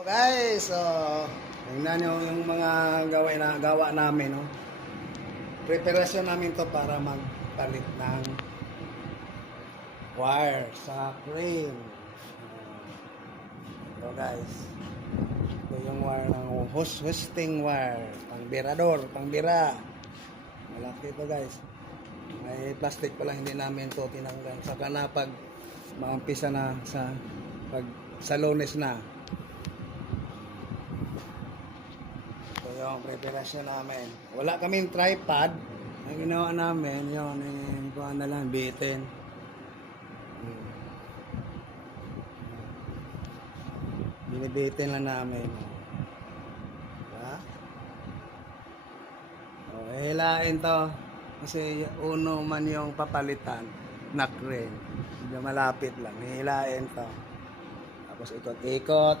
So guys, so tingnan nyo yung mga gawa namin, no? Preparasyon namin to para magpalit ng wire sa crane. So guys, ito yung wire ng hosting wire, pangbira. Malaki ito guys. May plastic pala, hindi namin to tinanggal. Saka na pag maampisa na sa Lunes na. Ito yung preparasyon namin. Wala kaming tripod. Ang ginawa namin, yun, kuha na lang, bitin. Binibitin lang namin. Diba? O, hilain to. Kasi uno man yung papalitan na crane. Medyo malapit lang. Hilain to. Tapos ikot.